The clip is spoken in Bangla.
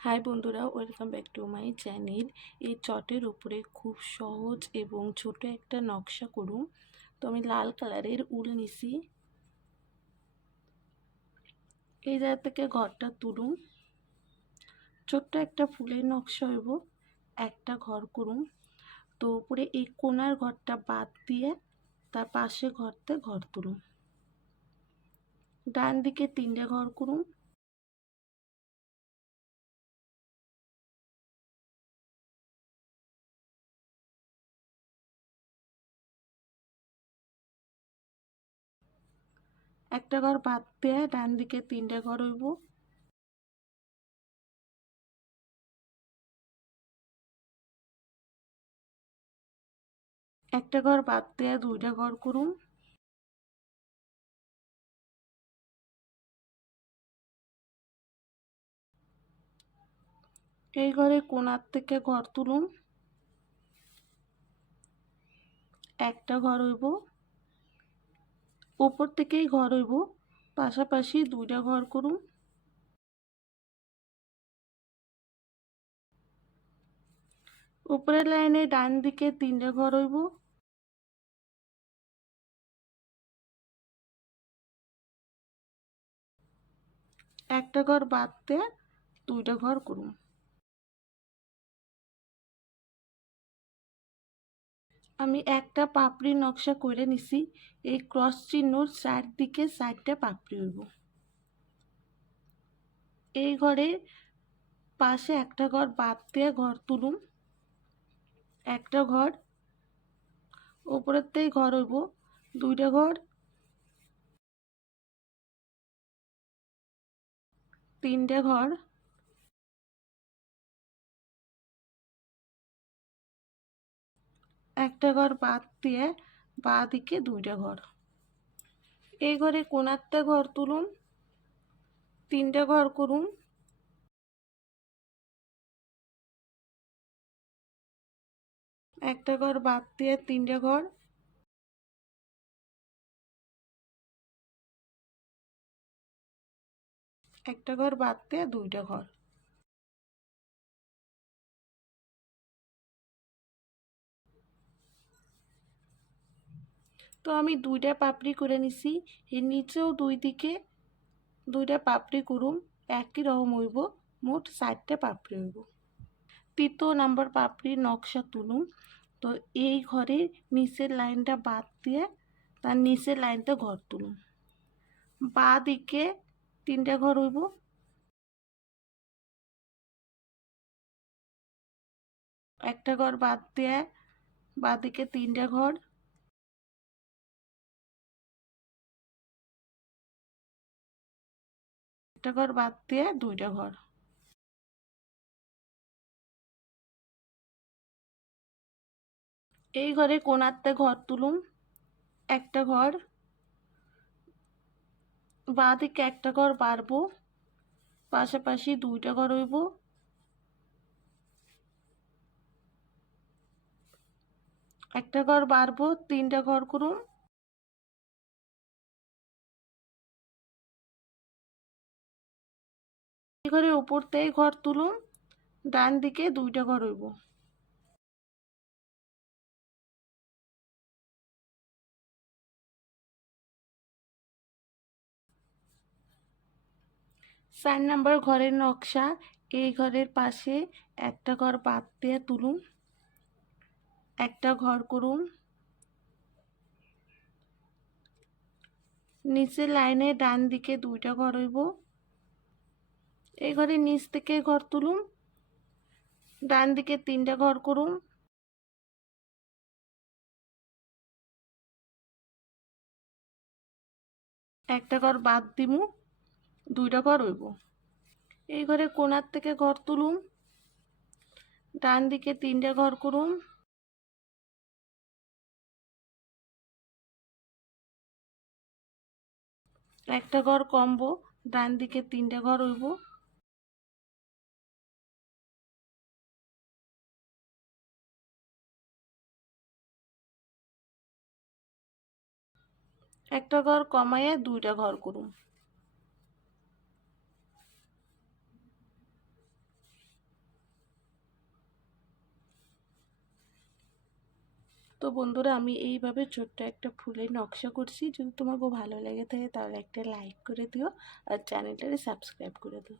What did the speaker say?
হাই বন্ধুরা, welcome back to my channel. এই চটের উপরে খুব সহজ এবং ছোট একটা নকশা করুন। তো আমি লাল কালারের উল নিছি। এই জায়গা থেকে ঘরটা তুলুন। ছোট্ট একটা ফুলের নকশা হইব। একটা ঘর করুন। তো উপরে এই কোণার ঘরটা বাদ দিয়ে তার পাশে ঘরতে ঘর তুলুন। ডান দিকে 3টে ঘর করুন। একটা ঘর বাদ দিয়ে ডান দিকে 3টে ঘর হইব। একটা ঘর বাদ দিয়ে 2টে ঘর করুন। এই ঘরে কোণার থেকে ঘর তুলুন। একটা ঘর হইব। উপর থেকেই ঘর হইব, পাশাপাশি 2টা ঘর করুন। উপরের লাইনে ডান দিকে 3টে ঘর হইব। একটা ঘর বাদ দিয়ে 2টা ঘর করুন। আমি একটা পাপড়ি নকশা করে নিছি। এই ক্রস চিহ্নর চারদিকে 4টে পাপড়ি হইব। এই ঘরের পাশে একটা ঘর বাদ দিয়ে ঘর তুলুন। একটা ঘর। উপরের থেকে ঘর হইব 2টা ঘর, 3টে ঘর। একটা ঘর বাদ দিয়ে বাঁ দিকে 2টা ঘর। এই ঘরে কোণারটা ঘর তুলুন। 3টে ঘর করুন। একটা ঘর বাদ দিয়ে 3টে ঘর। একটা ঘর বাদ দিয়ে 2টা ঘর। তো আমি 2টা পাপড়ি করে নিছি। এর নিচেও 2 দিকে 2টা পাপড়ি করুন। একই রকম হইব। মোট 4টে পাপড়ি হইব। 3 নাম্বার পাপড়ির নকশা তুলুন। তো এই ঘরের নিচের লাইনটা বাদ দিয়ে তার নিচের লাইনটা ঘর তুলুন। বাঁ দিকে 3টে ঘর হইব। একটা ঘর বাদ দিয়ে বাঁ দিকে 3টে ঘর। একটা ঘর বাদ দিয়ে 2টা ঘর। এই ঘরে কোণারতে ঘর তুলুন। একটা ঘর। বাঁ দিকে একটা ঘর বাড়বো, পাশাপাশি 2টা ঘর হইব। একটা ঘর বাড়বো, 3টা ঘর করুন। এই ঘরে উপর থেকে ঘর তুলুন। ডান দিকে 2টা ঘর হইব। চার নাম্বার ঘরের নকশা। এই ঘরের পাশে একটা ঘর বাদ দিয়ে তুলুন। একটা ঘর করুন। নিচের লাইনে ডান দিকে 2টা ঘর হইব। এই ঘরের নিচ থেকে ঘর তুলুন। ডান দিকে 3টা ঘর করুন। একটা ঘর বাদ দিমু, 2টা ঘর হইব। এই ঘরে কোণার থেকে ঘর তুলুন। ডান দিকে 3টে ঘর করুন। একটা ঘর কমবো, ডান দিকে 3টে ঘর হইব। একটা ঘর কমাইয়ে 2টা ঘর করুন। তো বন্ধুরা আমি এইভাবে ছোট্ট একটা ফুলের নকশা করছি। যদি তোমাকে ভালো লেগে থাকে তাহলে একটা লাইক করে দিও আর চ্যানেলটাকে সাবস্ক্রাইব করে দিও।